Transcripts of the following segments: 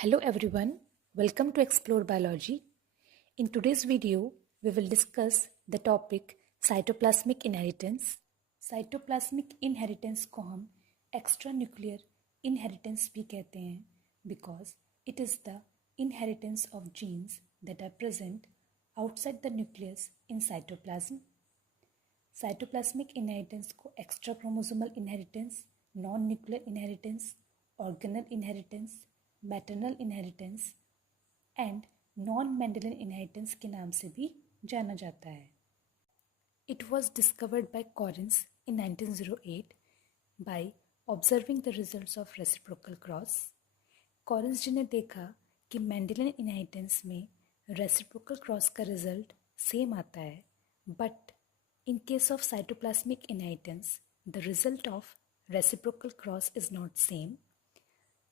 Hello everyone, welcome to Explore Biology. In today's video, we will discuss the topic cytoplasmic inheritance. Cytoplasmic inheritance को हम extranuclear inheritance भी कहते हैं because it is the inheritance of genes that are present outside the nucleus in cytoplasm. Cytoplasmic inheritance को extrachromosomal inheritance, non-nuclear inheritance, organal inheritance, maternal inheritance and non Mendelian inheritance के नाम से भी जाना जाता है. It was discovered by Correns in 1908 by observing the results of reciprocal cross. Correns ji ने देखा कि मेंडेलियन इनहेरिटेंस में रेसिप्रोकल क्रॉस का रिजल्ट सेम आता है, but in case of cytoplasmic inheritance the result of reciprocal cross is not same.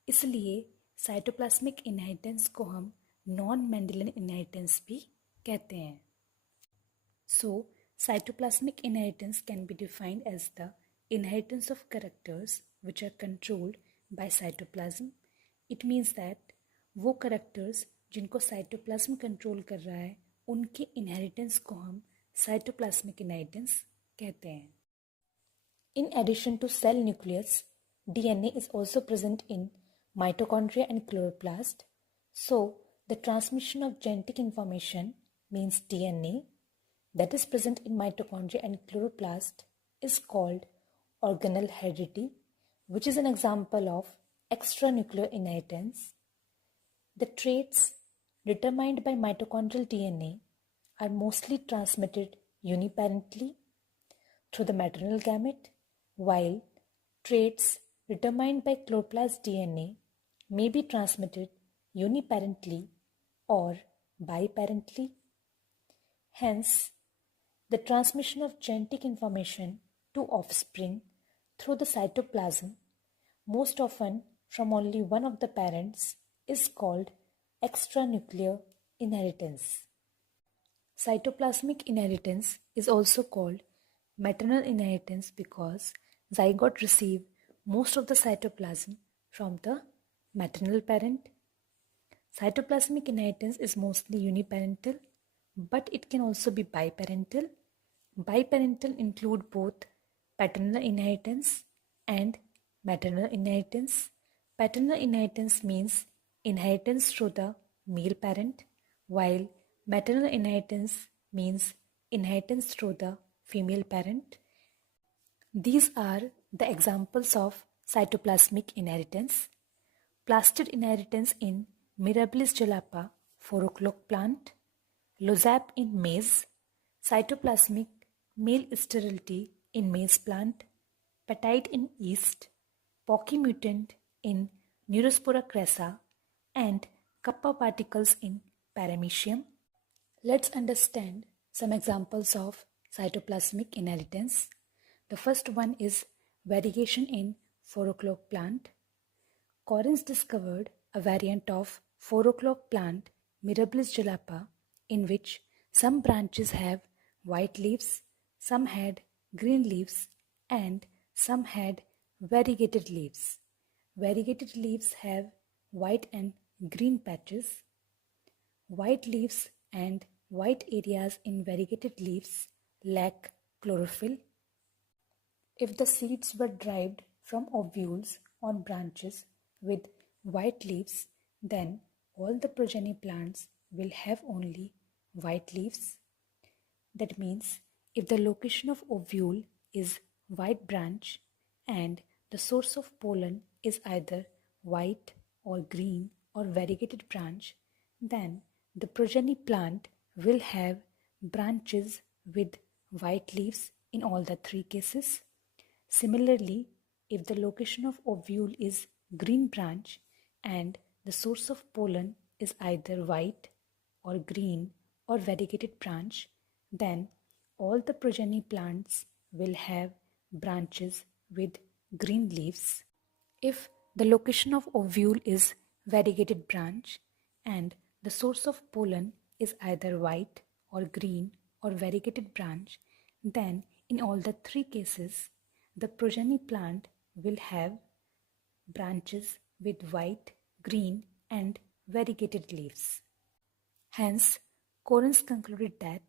इसलिए cytoplasmic inheritance को हम नॉन मेंडेलियन इनहेरिटेंस भी कहते हैं. So cytoplasmic inheritance can be defined as the inheritance of characters which are controlled by cytoplasm. It means that वो characters जिनको cytoplasm control कर रहा है उनके इनहेरिटेंस को हम साइटोप्लाज्मिक इनहेरिटेंस कहते हैं. In addition to cell nucleus, DNA is also present in mitochondria and chloroplast. So, the transmission of genetic information means DNA that is present in mitochondria and chloroplast is called organal heredity, which is an example of extranuclear inheritance. The traits determined by mitochondrial DNA are mostly transmitted uniparentally through the maternal gamete, while traits determined by chloroplast DNA may be transmitted uniparentally or biparentally. Hence, the transmission of genetic information to offspring through the cytoplasm, most often from only one of the parents, is called extranuclear inheritance. Cytoplasmic inheritance is also called maternal inheritance because zygote receive most of the cytoplasm from the maternal parent. Cytoplasmic inheritance is mostly uniparental, but it can also be biparental. Biparental include both paternal inheritance and maternal inheritance. Paternal inheritance means inheritance through the male parent, while maternal inheritance means inheritance through the female parent. These are the examples of cytoplasmic inheritance. Plastid inheritance in Mirabilis jalapa 4 o'clock plant, Lozap in maize, cytoplasmic male sterility in maize plant, petite in yeast, Pocky mutant in Neurospora crassa, and kappa particles in paramecium. Let's understand some examples of cytoplasmic inheritance. The first one is variegation in 4 o'clock plant. Corins discovered a variant of 4 o'clock plant, Mirabilis jalapa, in which some branches have white leaves, some had green leaves, and some had variegated leaves. Variegated leaves have white and green patches. White leaves and white areas in variegated leaves lack chlorophyll. If the seeds were derived from ovules on branches with white leaves, then all the progeny plants will have only white leaves. That means if the location of ovule is white branch and the source of pollen is either white or green or variegated branch, then the progeny plant will have branches with white leaves in all the three cases. Similarly, if the location of ovule is green branch and the source of pollen is either white or green or variegated branch, then all the progeny plants will have branches with green leaves. If the location of ovule is variegated branch and the source of pollen is either white or green or variegated branch, then in all the three cases, the progeny plant will have branches with white, green and variegated leaves. Hence, Corens concluded that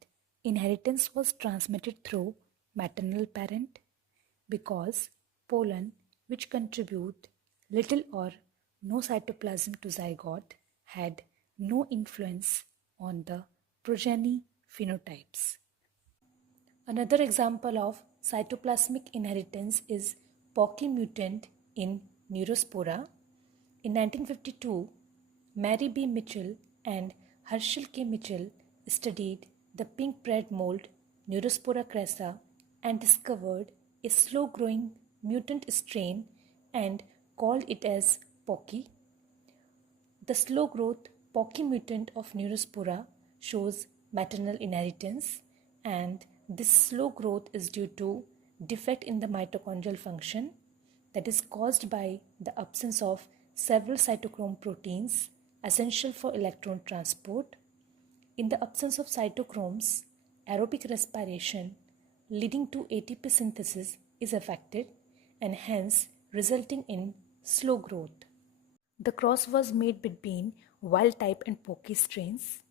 inheritance was transmitted through maternal parent because pollen, which contribute little or no cytoplasm to zygote, had no influence on the progeny phenotypes. Another example of cytoplasmic inheritance is Pocky mutant in Neurospora. In 1952, Mary B. Mitchell and Herschel K. Mitchell studied the pink bread mold Neurospora crassa and discovered a slow-growing mutant strain and called it as Pocky. The slow-growth Pocky mutant of Neurospora shows maternal inheritance, and this slow growth is due to defect in the mitochondrial function that is caused by the absence of several cytochrome proteins essential for electron transport. In the absence of cytochromes, aerobic respiration leading to ATP synthesis is affected and hence resulting in slow growth. The cross was made between wild type and Pocky strains.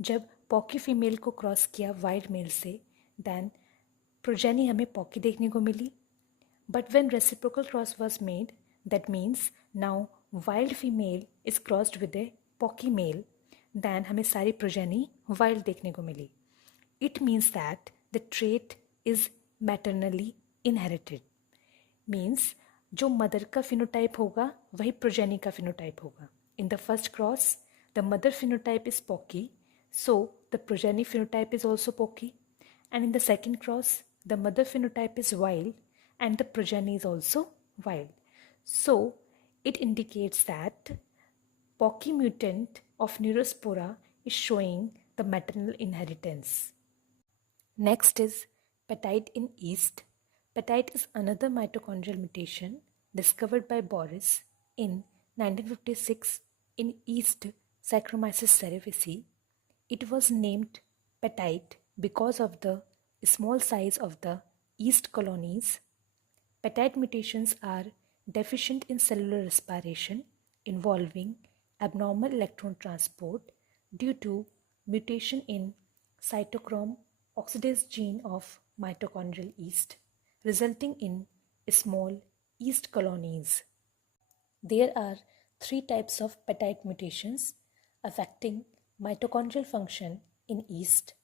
जब Pocky female को cross किया wild mail से, then progeny हमें Pocky देखने को मिली. But when reciprocal cross was made, that means now wild female is crossed with a Pocky male, then हमें सारी progeny wild देखने को मिली. It means that the trait is maternally inherited. Means जो mother का phenotype होगा वही progeny का phenotype होगा. In the first cross, the mother phenotype is Pocky, so the progeny phenotype is also Pocky. And in the second cross, the mother phenotype is wild and the progeny is also wild. So it indicates that Pocky mutant of Neurospora is showing the maternal inheritance. Next is petite in yeast. Petite is another mitochondrial mutation discovered by Boris in 1956 in yeast Saccharomyces cerevisiae. It was named petite because of the small size of the yeast colonies. Petite mutations are deficient in cellular respiration involving abnormal electron transport due to mutation in cytochrome oxidase gene of mitochondrial yeast, resulting in small yeast colonies. There are 3 types of petite mutations affecting mitochondrial function in yeast.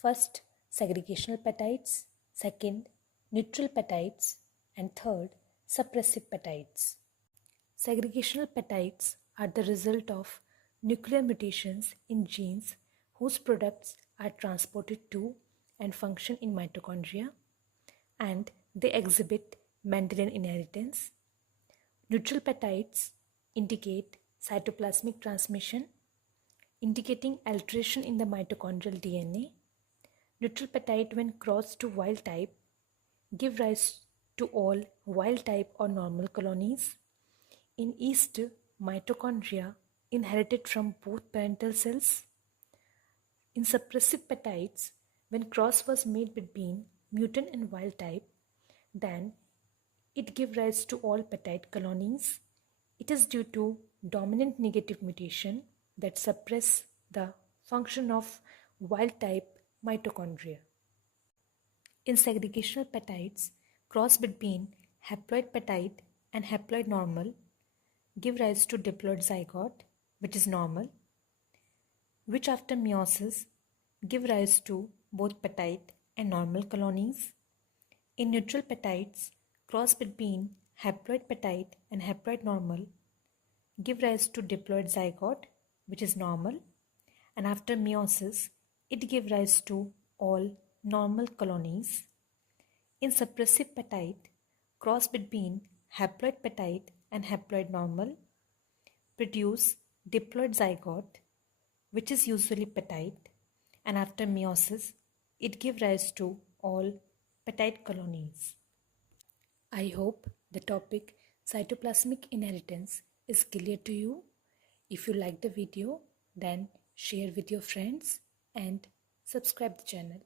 First, segregational petites, second, neutral petites, and third, suppressive petites. Segregational petites are the result of nuclear mutations in genes whose products are transported to and function in mitochondria, and they exhibit Mendelian inheritance. Neutral petites indicate cytoplasmic transmission, indicating alteration in the mitochondrial DNA. Neutral petite, when crossed to wild type, give rise to all wild type or normal colonies. In yeast, mitochondria inherited from both parental cells. In suppressive petites, when cross was made between mutant and wild type, then it gives rise to all petite colonies. It is due to dominant negative mutation that suppress the function of wild type mitochondria. In segregational petites, cross between haploid petite and haploid normal give rise to diploid zygote, which is normal, which after meiosis give rise to both petite and normal colonies. In neutral petites, cross between haploid petite and haploid normal give rise to diploid zygote, which is normal, and after meiosis it gives rise to all normal colonies. In suppressive petite, cross between haploid petite and haploid normal produce diploid zygote, which is usually petite, and after meiosis it gives rise to all petite colonies. I hope the topic cytoplasmic inheritance is clear to you. If you like the video, then share with your friends and subscribe the channel.